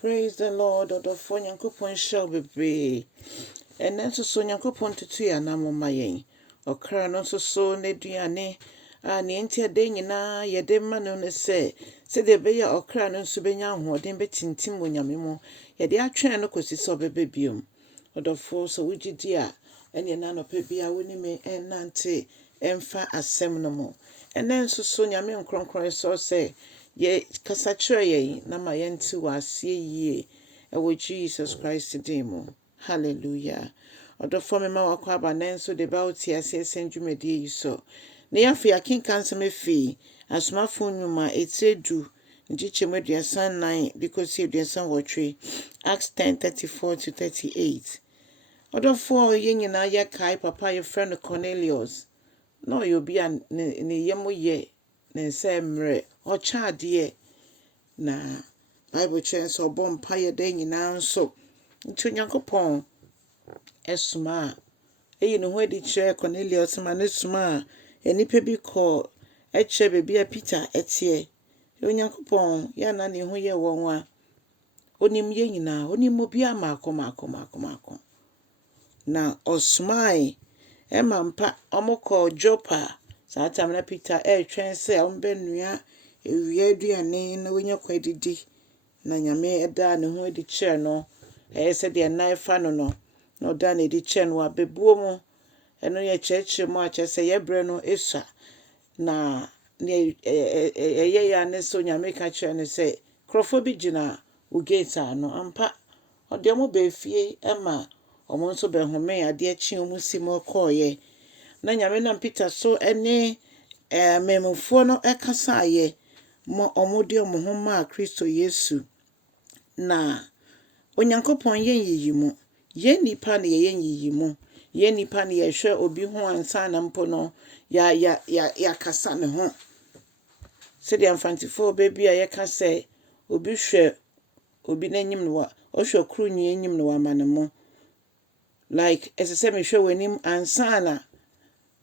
Praise the Lord, Odofo Nyankopon shall be brave. And then so Nyankopon tutu ya na moma yen. Okra no so n'aduane a ne ntia de nyina ye de ma no ne se de be ya okra no so benya ahoden betintim Onyame mu. Ye de atwen no kosi so bebe biom. Odofo so wugidi a ene na no pe bia woni me enante emfa asem no mo. And then so Nyame nkronkron so say ye kasachre ye na ma yenti wasie yie ewo Jesus Christ demo. Hallelujah. Odofo me ma wakwa ba nanso de ba oti ase senjumedie yi so. Ne yafi akinkan se mefi Asomafoɔ nnyiyimu etredu njichemu aduasan nan because aduasan wotwe Acts 10:34-38. Odofo ye nyina ye kai papa ye friend Cornelius. No you be an ne yemu ye ne nsa mre ochade na Bible chance obom paye de nyina nso nti Nyankopɔn esuma eyi ne ho adi kyerɛ Cornelius ma ne suma enipa bi kɔ ekyerɛ bebi a Peter etie Nyankopɔn ya na ne ho yɛ wɔn a onim ye nyina onim obi amako na osumai emampa omukɔ Joppa saa tam na Peter twɛn sɛ ombenua ewia aduane na wonya kwadidi na Nyame eda ne ho adi kyerɛ no sɛ de na efa no no na oda na edi kyerɛ no abebuo mu eno ye kyerɛkyerɛ mu a kyerɛ sɛ yebrɛ no esua na ne ye ya ne so Nyame ka kyerɛ no sɛ krofo bi gyina wo gate ano ampa ɔde mo ba efie ema ɔmo nso bɛ home ade akyi ɔmo simo kɔɔye na Nyame na Peter so ene memufo no ekasa ye mo ɔmo de ɔmo ho ma Kristo Yesu na Onyankopɔn ye nyiyimu ye nipa na ye nyiyimu ye nipa na ye hwɛ obi ho ansa na mpo no ya kasa ne ho se de amfantifo bebi a ye ka sɛ obi hwɛ obi n'anyim no wa ɔhwɛ kru nyi anyim no wa manemo like esese me hwɛ w'anim ansa na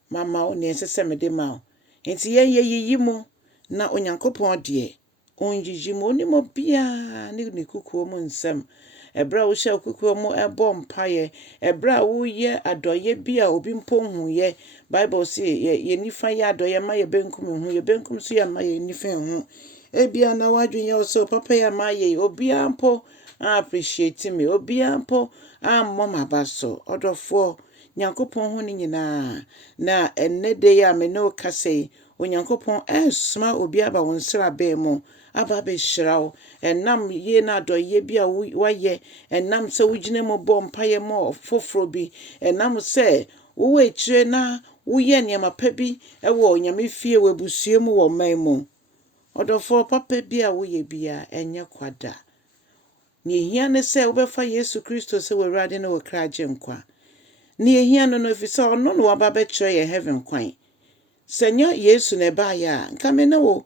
mama o ne esese me de ma o enti ye yiyimu na Onyankopɔn de onyiyimu onimo bia ne kukuo mu nsɛm ebra wo hye kukuo mu ebo mpaye ebra wo ye adoye bia obi mpo hu ye Bible say ye nifa ye adoye ma ye benkum hu ye benkum so ye ma ye nifa hu ebia na wadwenye so papa ya ma ye obi ampo appreciate me obi ampo ammo mabaso odofo Nyankopɔn hu ni nyina na ennede ya me no kasei Onyankopɔn esma obi aba won sra ba mu aba be hyirawo enam ye na adoye bia waye enam se wugine mo bom paye mo foforo bi enam se wo ekyire na wo ye niam pa bi ewo Nyame fie wabusue mu wo man mu odofo papa bia wo ye bia enye kwada ne hia ne se wo befa Yesu Kristo se wurade ne wo kraje nkwa ne hia no ofisa ono no waba be kyerɛ ye heaven kwan senya Yesu ne ba ya nka me na wo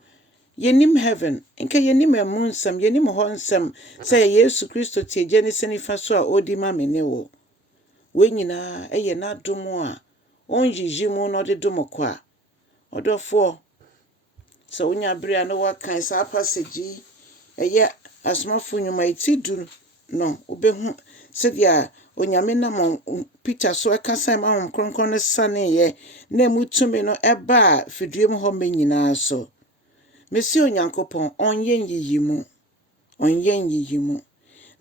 yenim heaven nka yenim emunsam yenim ho nsam sɛ Yesu Kristo tie gye ne senifa so a odi ma me ne wo nyina eye na dom a onyiyimu no de dom kwa odofo sɛ wonya bere a no wakan saa passage eye Asomafoɔ nnyiyimu etidu no obehu sɛ dia Onyame na Peter so ekasa ma hom kronkron ne sane ye na mutumi no eba fidiem ho menyina so mesi Onyankopɔn onye nyiyimu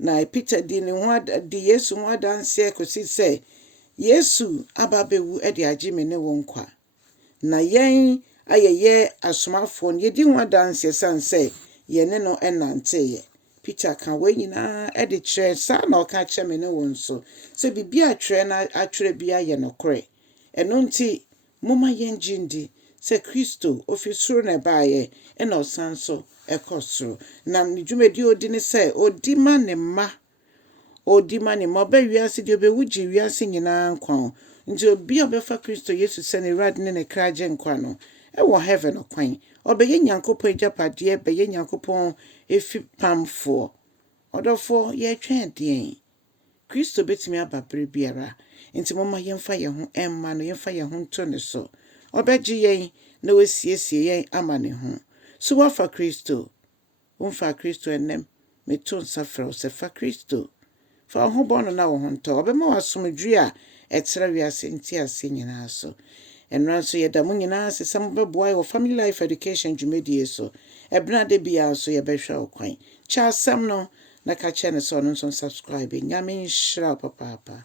na Peter di ne ho di Yesu ho adanse kosi sɛ Yesu ababewu de agye me ne wo nkwa na yen ayeye asomafoɔ no yedi ho adanse sanse ye ne no enante ye Peter kan we nyina de kyerɛ saa na ɔka kyerɛ me ne wo nso sɛ bibia kyerɛ na atwerɛ bia ye nokore eno nti moma yenjindi sɛ Kristo ofisuro na baaye ena osanso ekosoro na dwumedi odi ne sɛ odi ma ne ma ba wiase de obewuji wiase nyina nkwa nti obi obefa Kristo Yesu sɛ ne rad ne kraje nkwa no ewo heaven okwan obeye Nyankopɔn japade beye Nyankopɔn efi pamfo odofo ye twɛn den Kristo betimi aba bere biara nti moma yemfa ye ho emma no yemfa ye ho nto ne so obegye yen na wasiesie yen ama ne ho so wafa Kristo enem meto nsa frɛ wo sɛ fa Kristo fa wo ho bɔ no na wo ho ntɔ ɔbɛma wo asomdwoe a ɛtrɛ wiase nti ase nyinaa so. Ɛnora nso yɛda mo nyinaa ase sɛ mobɛboa wɔ family life education dwumadie so. Ɛbena de bia nso yɛbɛhwɛ wo kwan. Kyɛ asɛm no na ka kyerɛ no sɛ ɔno nso subscribe. Nyame nhyira wo papaapa.